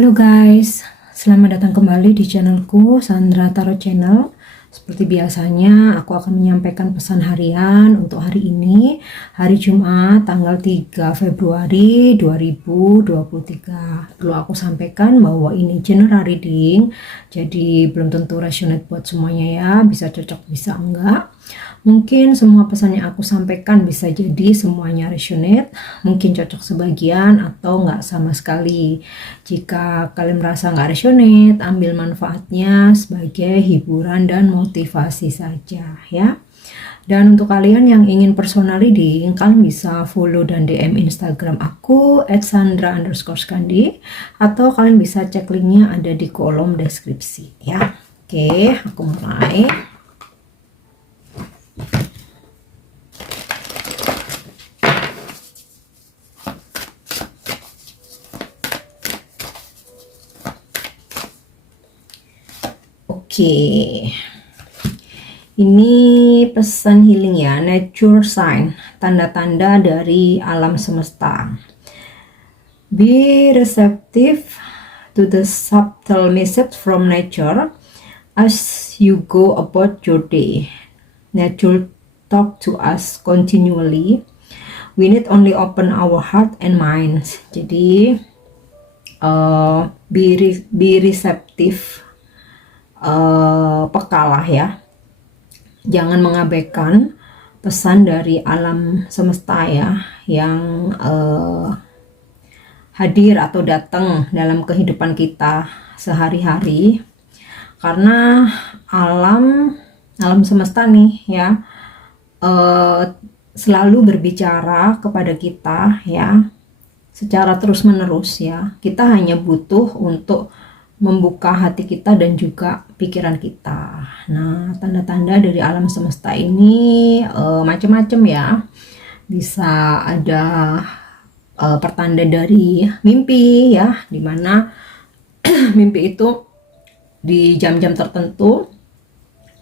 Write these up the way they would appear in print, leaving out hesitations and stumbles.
Halo guys, selamat datang kembali di channelku Sandra Tarot Channel. Seperti biasanya, aku akan menyampaikan pesan harian untuk hari ini, hari Jumat, tanggal 3 Februari 2023. Perlu aku sampaikan bahwa ini general reading, jadi belum tentu resonate buat semuanya ya, bisa cocok, bisa enggak. Mungkin semua pesan yang aku sampaikan bisa jadi semuanya resonate, mungkin cocok sebagian atau enggak sama sekali. Jika kalian merasa nggak resonate, ambil manfaatnya sebagai hiburan dan motivasi saja ya. Dan untuk kalian yang ingin personal reading, kalian bisa follow dan DM Instagram aku @sandra_skandi, atau kalian bisa cek linknya ada di kolom deskripsi ya. Oke, aku mulai. Oke, ini pesan healing ya, nature sign, tanda-tanda dari alam semesta. Be receptive to the subtle message from nature as you go about your day. Nature talk to us continually. We need only open our heart and minds. Jadi be receptive, pekalah ya, jangan mengabaikan pesan dari alam semesta ya, yang hadir atau datang dalam kehidupan kita sehari-hari. Karena alam semesta nih ya, selalu berbicara kepada kita ya, secara terus menerus ya. Kita hanya butuh untuk membuka hati kita dan juga pikiran kita. Nah, tanda-tanda dari alam semesta ini macam-macam ya. Bisa ada pertanda dari mimpi ya, dimana mimpi itu di jam-jam tertentu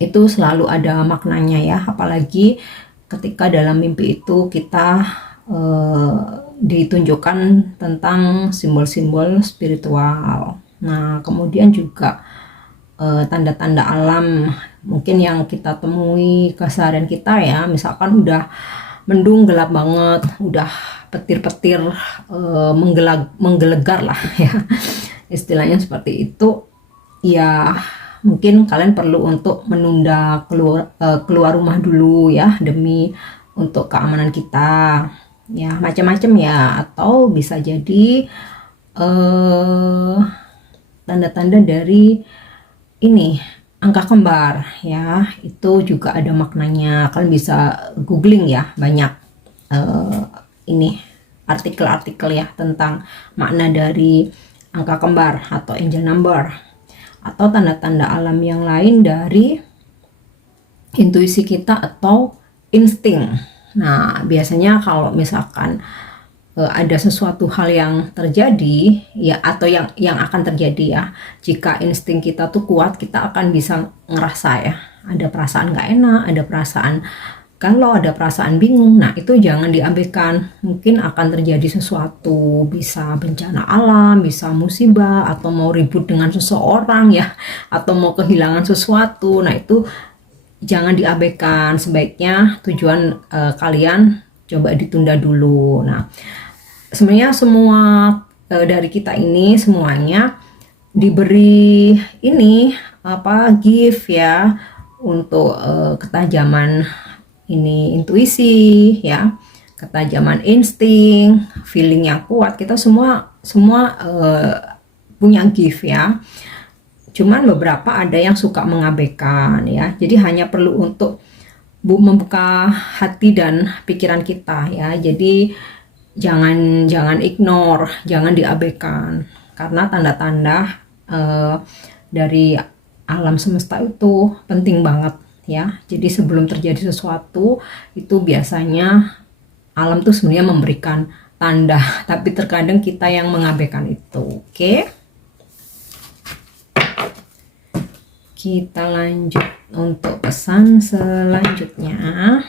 itu selalu ada maknanya ya. Apalagi ketika dalam mimpi itu kita ditunjukkan tentang simbol-simbol spiritual. Nah, kemudian juga tanda-tanda alam mungkin yang kita temui keseharian kita ya, misalkan udah mendung gelap banget, udah petir-petir menggelegar lah ya, istilahnya seperti itu ya. Mungkin kalian perlu untuk menunda keluar rumah dulu ya, demi untuk keamanan kita ya, macam-macam ya. Atau bisa jadi tanda-tanda dari ini angka kembar ya, itu juga ada maknanya. Kalian bisa googling ya, banyak ini artikel-artikel ya tentang makna dari angka kembar atau angel number, atau tanda-tanda alam yang lain dari intuisi kita atau insting. Nah, biasanya kalau misalkan ada sesuatu hal yang terjadi ya, atau yang akan terjadi ya, jika insting kita tuh kuat, kita akan bisa ngerasa ya, ada perasaan nggak enak, ada perasaan kalau ada perasaan bingung. Nah, itu jangan diabaikan. Mungkin akan terjadi sesuatu, bisa bencana alam, bisa musibah, atau mau ribut dengan seseorang ya, atau mau kehilangan sesuatu. Nah, itu jangan diabaikan. Sebaiknya tujuan kalian coba ditunda dulu. Nah, sebenarnya semua dari kita ini semuanya diberi ini gift ya, untuk ketajaman ini intuisi ya, ketajaman insting, feeling yang kuat. Kita semua punya gift ya. Cuman beberapa ada yang suka mengabaikan ya. Jadi hanya perlu untuk membuka hati dan pikiran kita ya. Jadi jangan ignore, jangan diabaikan, karena tanda-tanda dari alam semesta itu penting banget ya. Jadi sebelum terjadi sesuatu itu biasanya alam tuh sebenarnya memberikan tanda, tapi terkadang kita yang mengabaikan itu. Oke, kita lanjut untuk pesan selanjutnya.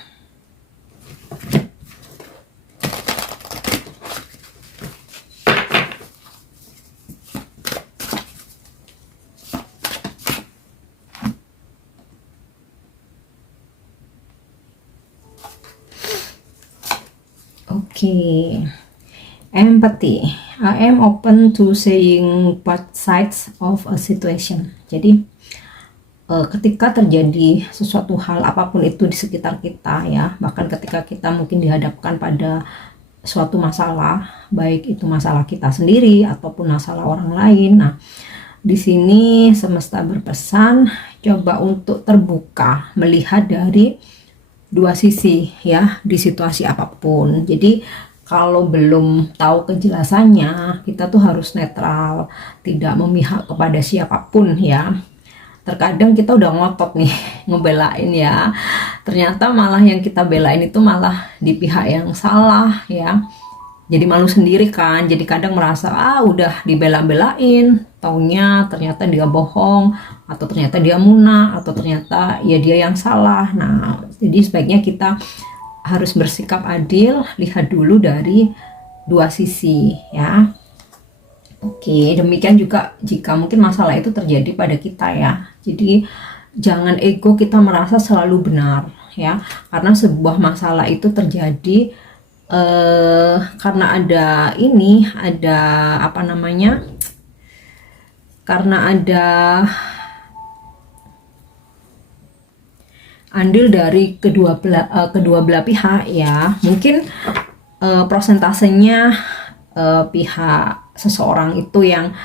Oke. Empathy. I am open to seeing both sides of a situation. Jadi ketika terjadi sesuatu hal apapun itu di sekitar kita ya, bahkan ketika kita mungkin dihadapkan pada suatu masalah, baik itu masalah kita sendiri ataupun masalah orang lain. Nah, di sini semesta berpesan coba untuk terbuka melihat dari dua sisi ya di situasi apapun. Jadi kalau belum tahu kejelasannya, kita tuh harus netral, tidak memihak kepada siapapun ya. Terkadang kita udah ngotot nih ngebelain ya, ternyata malah yang kita belain itu malah di pihak yang salah ya. Jadi malu sendiri kan, jadi kadang merasa udah dibela-belain, taunya ternyata dia bohong, atau ternyata dia munafik, atau ternyata ya dia yang salah. Nah, jadi sebaiknya kita harus bersikap adil, lihat dulu dari dua sisi ya. Oke, demikian juga jika mungkin masalah itu terjadi pada kita ya. Jadi jangan ego kita merasa selalu benar ya, karena sebuah masalah itu terjadi karena ada apa namanya, karena ada andil dari kedua belah pihak ya. Mungkin prosentasenya pihak seseorang itu yang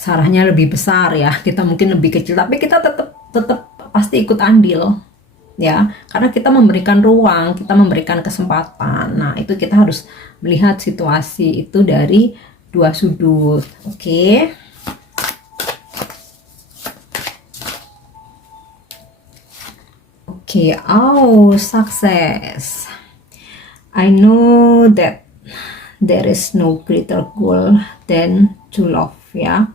salahnya lebih besar ya, kita mungkin lebih kecil, tapi kita tetap pasti ikut andil ya, karena kita memberikan ruang, kita memberikan kesempatan. Nah, itu kita harus melihat situasi itu dari dua sudut. Oke. Oke, success. I know that there is no greater goal than to love ya.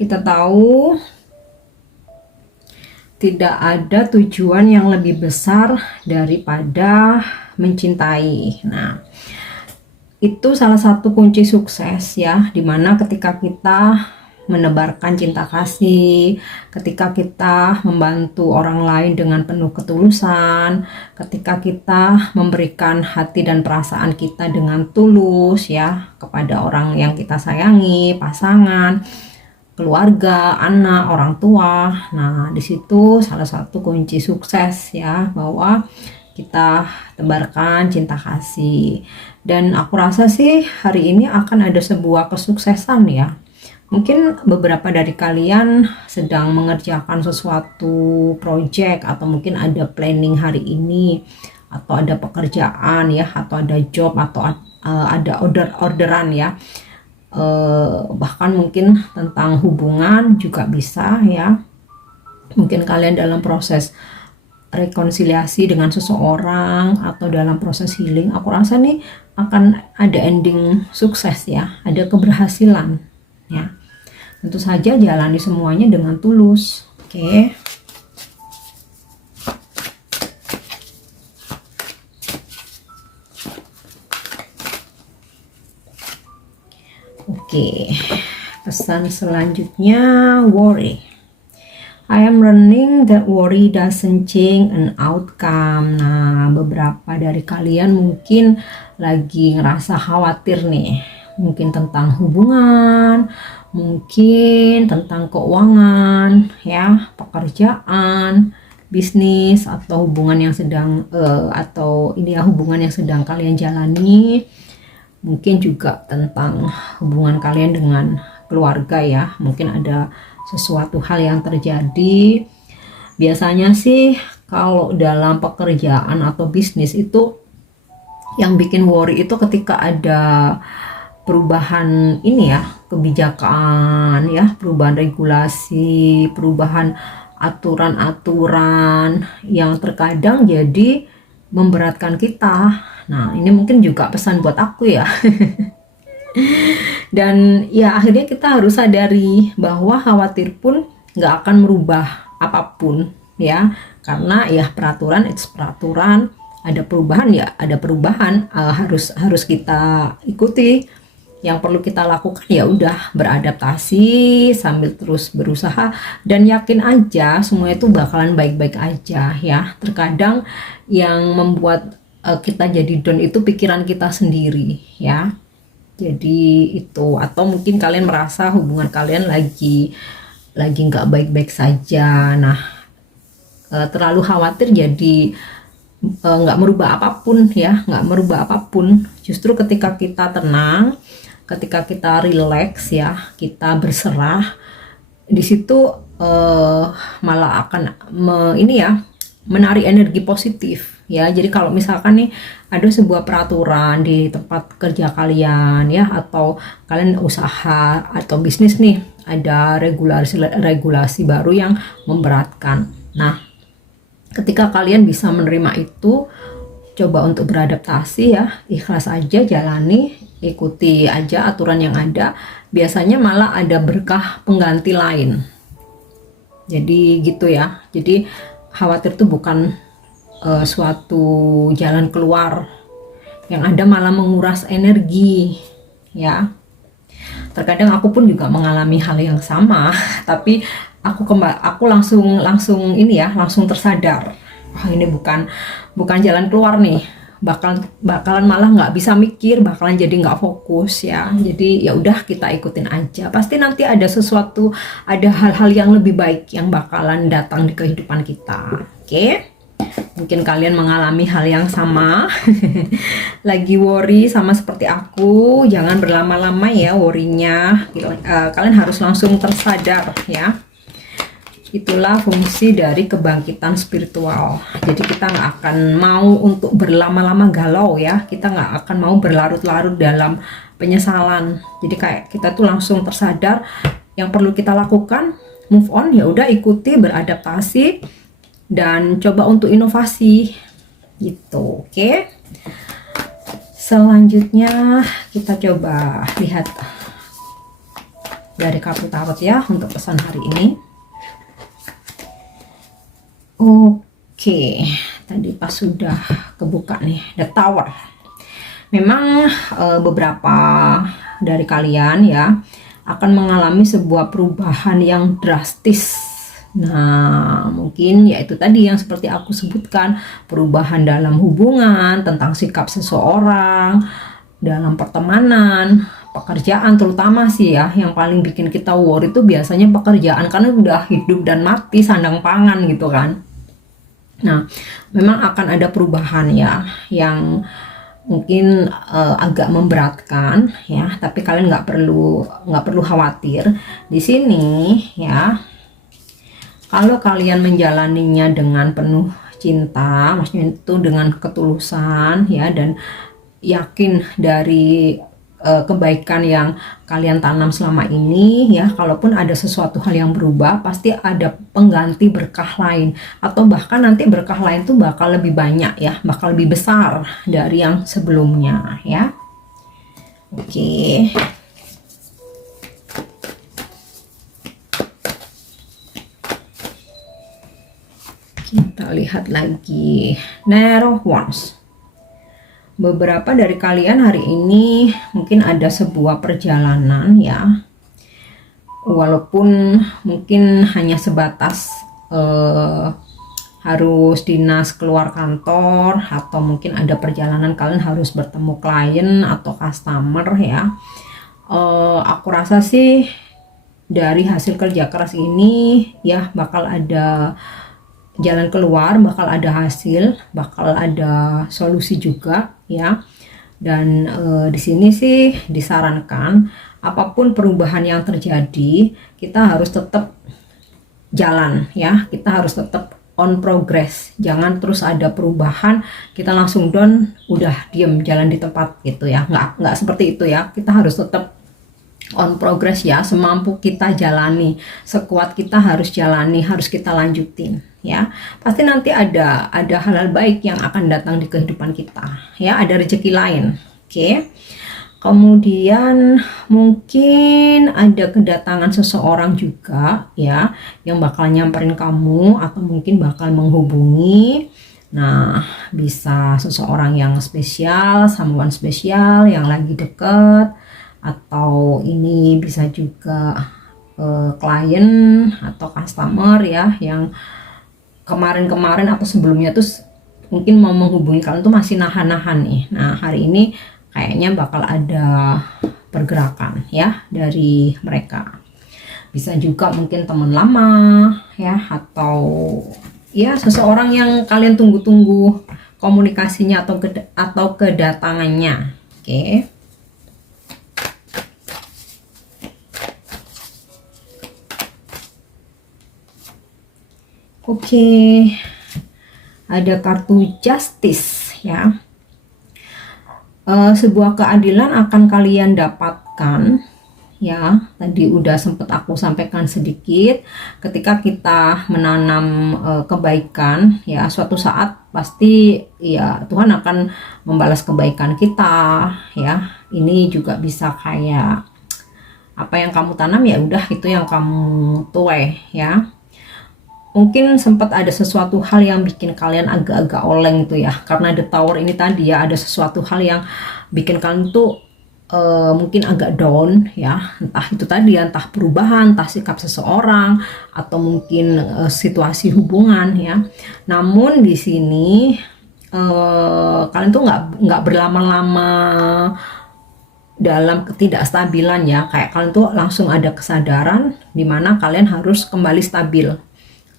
Kita tahu tidak ada tujuan yang lebih besar daripada mencintai. Nah, itu salah satu kunci sukses ya, dimana ketika kita menebarkan cinta kasih, ketika kita membantu orang lain dengan penuh ketulusan, ketika kita memberikan hati dan perasaan kita dengan tulus ya kepada orang yang kita sayangi, pasangan, keluarga, anak, orang tua. Nah, di situ salah satu kunci sukses ya, bahwa kita tebarkan cinta kasih. Dan aku rasa sih hari ini akan ada sebuah kesuksesan ya. Mungkin beberapa dari kalian sedang mengerjakan sesuatu project, atau mungkin ada planning hari ini, atau ada pekerjaan ya, atau ada job, atau ada orderan ya. Bahkan mungkin tentang hubungan juga bisa ya. Mungkin kalian dalam proses rekonsiliasi dengan seseorang atau dalam proses healing. Aku rasa nih akan ada ending sukses ya, ada keberhasilan ya. Tentu saja jalani semuanya dengan tulus. Oke. Oke, pesan selanjutnya, worry. I am learning that worry doesn't change an outcome. Nah, beberapa dari kalian mungkin lagi ngerasa khawatir nih. Mungkin tentang hubungan, mungkin tentang keuangan, ya, pekerjaan, bisnis, atau hubungan yang sedang hubungan yang sedang kalian jalani. Mungkin juga tentang hubungan kalian dengan keluarga ya, mungkin ada sesuatu hal yang terjadi. Biasanya sih kalau dalam pekerjaan atau bisnis itu yang bikin worry itu ketika ada perubahan ini ya, kebijakan ya, perubahan regulasi, perubahan aturan-aturan yang terkadang jadi memberatkan kita. Nah, ini mungkin juga pesan buat aku ya. Dan ya akhirnya kita harus sadari bahwa khawatir pun nggak akan merubah apapun ya, karena ya peraturan it's peraturan, ada perubahan ya ada perubahan, harus kita ikuti yang perlu kita lakukan ya udah beradaptasi sambil terus berusaha, dan yakin aja semua itu bakalan baik-baik aja ya. Terkadang yang membuat kita jadi down itu pikiran kita sendiri ya. Jadi itu, atau mungkin kalian merasa hubungan kalian lagi nggak baik-baik saja. Nah, terlalu khawatir jadi nggak merubah apapun ya, nggak merubah apapun. Justru ketika kita tenang, ketika kita rileks ya, kita berserah, di situ malah akan menarik energi positif ya. Jadi kalau misalkan nih ada sebuah peraturan di tempat kerja kalian ya, atau kalian usaha atau bisnis nih, ada regulasi baru yang memberatkan. Nah, ketika kalian bisa menerima itu, coba untuk beradaptasi ya, ikhlas aja, jalani, ikuti aja aturan yang ada. Biasanya malah ada berkah pengganti lain. Jadi gitu ya. Jadi khawatir itu bukan suatu jalan keluar, yang ada malah menguras energi ya. Terkadang aku pun juga mengalami hal yang sama, tapi aku langsung ini ya, langsung tersadar, wah ini bukan jalan keluar nih, bakalan malah nggak bisa mikir, bakalan jadi nggak fokus ya. Jadi ya udah, kita ikutin aja, pasti nanti ada sesuatu, ada hal-hal yang lebih baik yang bakalan datang di kehidupan kita. Oke? Mungkin kalian mengalami hal yang sama, lagi worry sama seperti aku, jangan berlama-lama ya worrynya. Kalian harus langsung tersadar ya. Itulah fungsi dari kebangkitan spiritual. Jadi kita nggak akan mau untuk berlama-lama galau ya, kita nggak akan mau berlarut-larut dalam penyesalan. Jadi kayak kita tuh langsung tersadar yang perlu kita lakukan, move on, ya udah, ikuti, beradaptasi, dan coba untuk inovasi gitu. Oke, selanjutnya kita coba lihat dari kartu tarot ya untuk pesan hari ini. Oke, tadi pas sudah kebuka nih, The Tower. Memang beberapa dari kalian ya akan mengalami sebuah perubahan yang drastis. Nah, mungkin yaitu tadi yang seperti aku sebutkan, perubahan dalam hubungan, tentang sikap seseorang, dalam pertemanan, pekerjaan terutama sih ya, yang paling bikin kita worry itu biasanya pekerjaan, karena udah hidup dan mati, sandang pangan gitu kan. Nah, memang akan ada perubahan ya, yang mungkin agak memberatkan ya, tapi kalian nggak perlu khawatir di sini ya. Kalau kalian menjalaninya dengan penuh cinta, maksudnya itu dengan ketulusan ya, dan yakin dari kebaikan yang kalian tanam selama ini ya, kalaupun ada sesuatu hal yang berubah, pasti ada pengganti berkah lain, atau bahkan nanti berkah lain tuh bakal lebih banyak ya, bakal lebih besar dari yang sebelumnya ya. Oke. Kita lihat lagi Knight of Wands. Beberapa dari kalian hari ini mungkin ada sebuah perjalanan ya, walaupun mungkin hanya sebatas harus dinas keluar kantor, atau mungkin ada perjalanan kalian harus bertemu klien atau customer ya. Aku rasa sih dari hasil kerja keras ini ya, bakal ada jalan keluar, bakal ada hasil, bakal ada solusi juga ya. Dan di sini sih disarankan, apapun perubahan yang terjadi, kita harus tetap jalan ya, kita harus tetap on progress. Jangan terus ada perubahan kita langsung down, udah diem jalan di tempat gitu ya, nggak seperti itu ya. Kita harus tetap on progress ya, semampu kita jalani, sekuat kita harus jalani, harus kita lanjutin ya. Pasti nanti ada hal-hal baik yang akan datang di kehidupan kita ya, ada rezeki lain. Oke. Kemudian mungkin ada kedatangan seseorang juga ya, yang bakal nyamperin kamu atau mungkin bakal menghubungi. Nah, bisa seseorang yang spesial, someone spesial yang lagi deket, atau ini bisa juga klien atau customer ya, yang kemarin-kemarin atau sebelumnya tuh mungkin mau menghubungi kalian tuh masih nahan-nahan nih. Nah, hari ini kayaknya bakal ada pergerakan ya dari mereka. Bisa juga mungkin teman lama ya, atau ya seseorang yang kalian tunggu-tunggu komunikasinya atau kedatangannya. Oke. Oke. Ada kartu justice ya. Sebuah keadilan akan kalian dapatkan ya. Tadi udah sempet aku sampaikan sedikit, ketika kita menanam kebaikan ya, suatu saat pasti ya Tuhan akan membalas kebaikan kita ya. Ini juga bisa kayak apa yang kamu tanam ya udah itu yang kamu tuai ya. Mungkin sempat ada sesuatu hal yang bikin kalian agak-agak oleng tuh ya, karena The Tower ini tadi ya, ada sesuatu hal yang bikin kalian tuh mungkin agak down ya, entah itu tadi ya, entah perubahan, entah sikap seseorang, atau mungkin situasi hubungan ya. Namun di sini kalian tuh nggak berlama-lama dalam ketidakstabilan ya, kayak kalian tuh langsung ada kesadaran dimana kalian harus kembali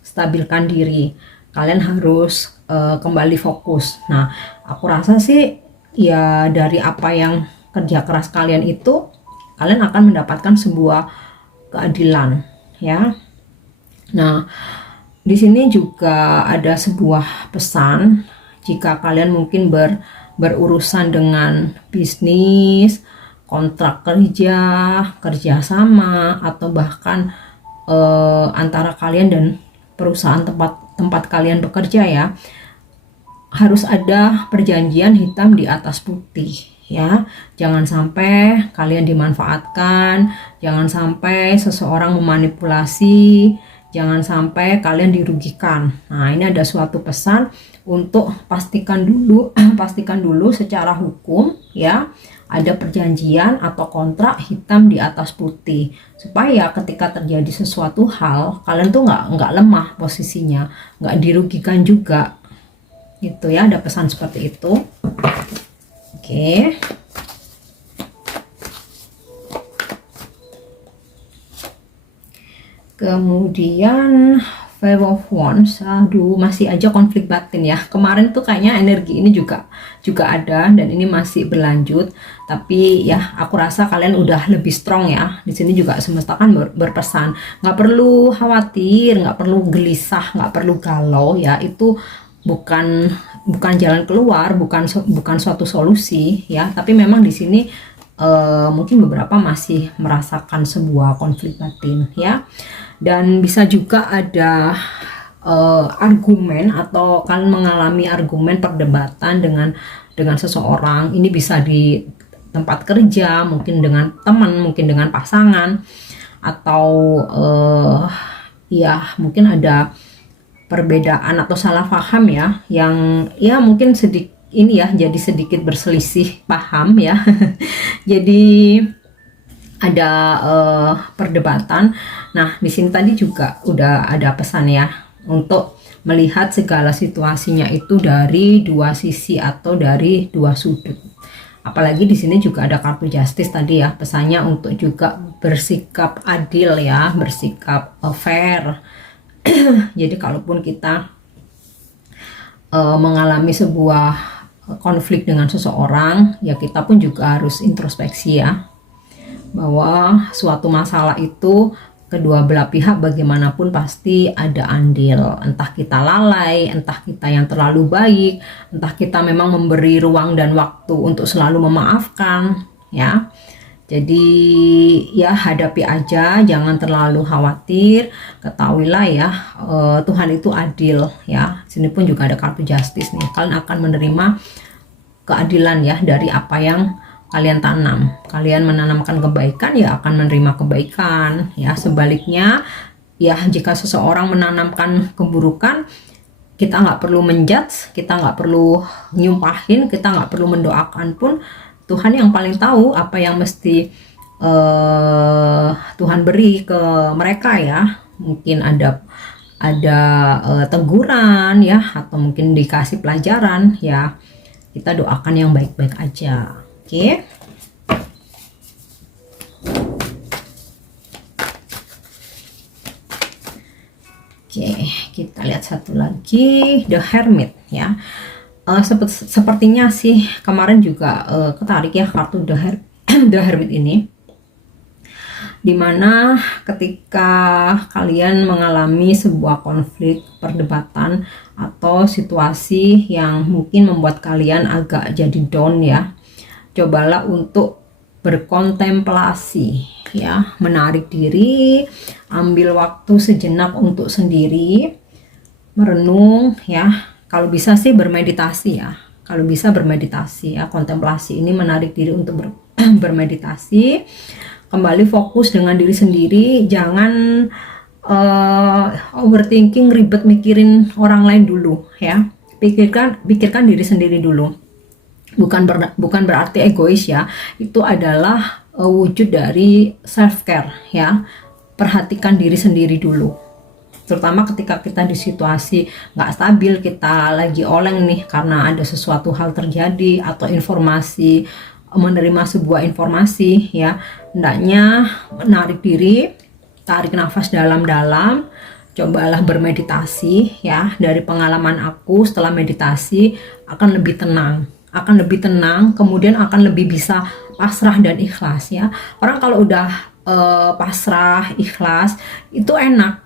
stabilkan diri, kalian harus kembali fokus. Nah, aku rasa sih ya dari apa yang kerja keras kalian itu, kalian akan mendapatkan sebuah keadilan ya. Nah, di sini juga ada sebuah pesan, jika kalian mungkin berurusan dengan bisnis, kontrak kerja, kerjasama, atau bahkan antara kalian dan perusahaan tempat kalian bekerja ya, harus ada perjanjian hitam di atas putih ya. Jangan sampai kalian dimanfaatkan, jangan sampai seseorang memanipulasi, jangan sampai kalian dirugikan. Nah, ini ada suatu pesan untuk pastikan dulu secara hukum ya, ada perjanjian atau kontrak hitam di atas putih, supaya ketika terjadi sesuatu hal, kalian tuh nggak lemah posisinya, nggak dirugikan juga gitu ya. Ada pesan seperti itu. Oke. Kemudian Five of Wands, aduh masih aja konflik batin ya. Kemarin tuh kayaknya energi ini juga ada, dan ini masih berlanjut. Tapi ya aku rasa kalian udah lebih strong ya. Di sini juga semesta kan berpesan, nggak perlu khawatir, nggak perlu gelisah, nggak perlu galau ya. Itu bukan jalan keluar, bukan suatu solusi ya. Tapi memang di sini mungkin beberapa masih merasakan sebuah konflik batin ya. Dan bisa juga ada argumen, atau kalian mengalami argumen perdebatan dengan seseorang. Ini bisa di tempat kerja, mungkin dengan teman, mungkin dengan pasangan, atau ya mungkin ada perbedaan atau salah paham ya, yang ya mungkin jadi sedikit berselisih paham ya. Jadi ada perdebatan. Nah, di sini tadi juga udah ada pesan ya, untuk melihat segala situasinya itu dari dua sisi atau dari dua sudut. Apalagi di sini juga ada kartu justice tadi ya, pesannya untuk juga bersikap adil ya, bersikap fair. Jadi kalaupun kita mengalami sebuah konflik dengan seseorang, ya kita pun juga harus introspeksi ya, bahwa suatu masalah itu kedua belah pihak bagaimanapun pasti ada andil. Entah kita lalai, entah kita yang terlalu baik, entah kita memang memberi ruang dan waktu untuk selalu memaafkan ya. Jadi ya hadapi aja, jangan terlalu khawatir. Ketahuilah ya, Tuhan itu adil ya. Sini pun juga ada kartu justice nih. Kalian akan menerima keadilan ya dari apa yang kalian tanam. Kalian menanamkan kebaikan ya akan menerima kebaikan ya. Sebaliknya ya, jika seseorang menanamkan keburukan, kita nggak perlu menjudge, kita nggak perlu nyumpahin, kita nggak perlu mendoakan pun. Tuhan yang paling tahu apa yang mesti Tuhan beri ke mereka ya, mungkin ada teguran ya, atau mungkin dikasih pelajaran ya, kita doakan yang baik-baik aja. Oke. Oke, kita lihat satu lagi, The Hermit ya. Sepertinya sih kemarin juga ketarik ya kartu The Hermit ini, dimana ketika kalian mengalami sebuah konflik, perdebatan, atau situasi yang mungkin membuat kalian agak jadi down ya, cobalah untuk berkontemplasi ya, menarik diri, ambil waktu sejenak untuk sendiri, merenung ya, kalau bisa sih bermeditasi ya, kalau bisa bermeditasi ya. Kontemplasi ini menarik diri untuk bermeditasi, kembali fokus dengan diri sendiri, jangan overthinking, ribet mikirin orang lain dulu ya. Pikirkan diri sendiri dulu. Bukan berarti egois ya, itu adalah wujud dari self care ya. Perhatikan diri sendiri dulu, terutama ketika kita di situasi nggak stabil, kita lagi oleng nih karena ada sesuatu hal terjadi atau menerima sebuah informasi ya. Hendaknya menarik diri, tarik nafas dalam-dalam, cobalah bermeditasi ya. Dari pengalaman aku, setelah meditasi akan lebih tenang, kemudian akan lebih bisa pasrah dan ikhlas ya. Orang kalau udah pasrah, ikhlas, itu enak,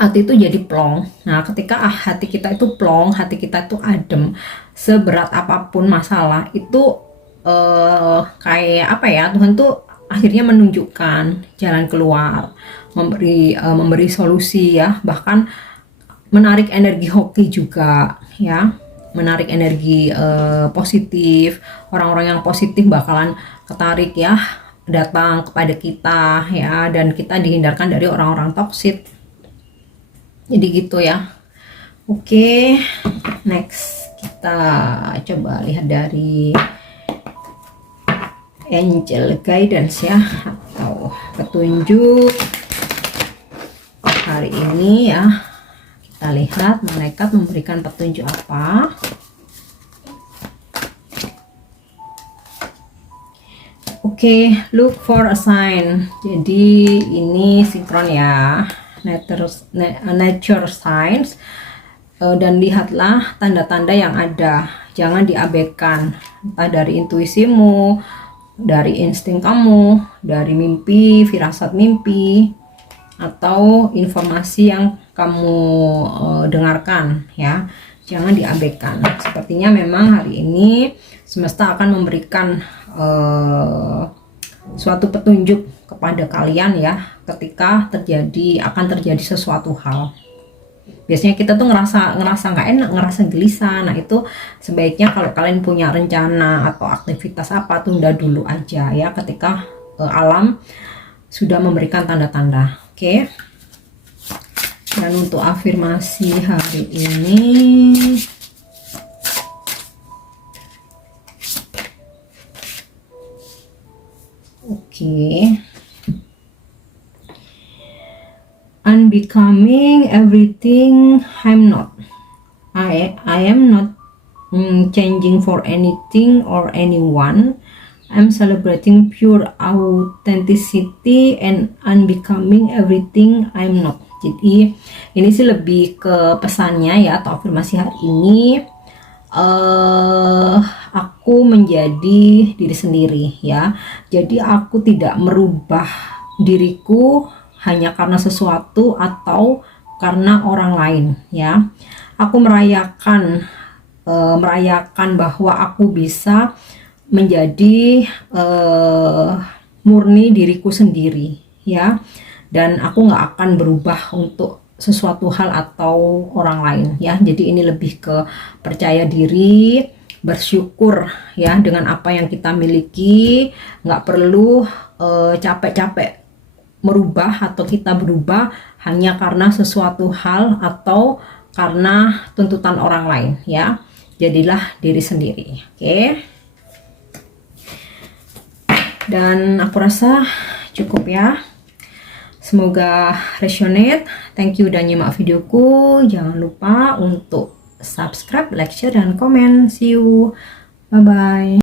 hati itu jadi plong. Nah, ketika hati kita itu plong, hati kita itu adem, seberat apapun masalah itu kayak apa ya, Tuhan tuh akhirnya menunjukkan jalan keluar, memberi solusi ya, bahkan menarik energi hoki juga ya, menarik energi positif. Orang-orang yang positif bakalan ketarik ya, datang kepada kita ya, dan kita dihindarkan dari orang-orang toksik. Jadi gitu ya. Oke, next kita coba lihat dari angel guidance ya, atau petunjuk hari ini ya. Kita lihat malaikat memberikan petunjuk apa. Oke, look for a sign. Jadi ini sinkron ya, nature signs. Dan lihatlah tanda-tanda yang ada, jangan diabaikan, entah dari intuisimu, dari insting kamu, dari mimpi, firasat mimpi, atau informasi yang kamu dengarkan ya, jangan diabaikan. Sepertinya memang hari ini semesta akan memberikan suatu petunjuk kepada kalian ya, ketika akan terjadi sesuatu hal. Biasanya kita tuh ngerasa nggak enak, ngerasa gelisah. Nah, itu sebaiknya kalau kalian punya rencana atau aktivitas apa, tunda dulu aja ya, ketika alam sudah memberikan tanda-tanda. Oke. Dan untuk afirmasi hari ini, unbecoming everything I'm not. I am not changing for anything or anyone. I'm celebrating pure authenticity and unbecoming everything I'm not. Jadi ini sih lebih ke pesannya ya, atau afirmasi hari ini, aku menjadi diri sendiri ya. Jadi aku tidak merubah diriku hanya karena sesuatu atau karena orang lain ya. Aku merayakan bahwa aku bisa menjadi murni diriku sendiri ya, dan aku nggak akan berubah untuk sesuatu hal atau orang lain ya. Jadi ini lebih ke percaya diri, bersyukur ya dengan apa yang kita miliki, nggak perlu capek-capek merubah atau kita berubah hanya karena sesuatu hal atau karena tuntutan orang lain ya. Jadilah diri sendiri. Oke. Dan aku rasa cukup ya. Semoga resonate. Thank you udah nyimak videoku. Jangan lupa untuk subscribe, like, share, dan komen. See you. Bye-bye.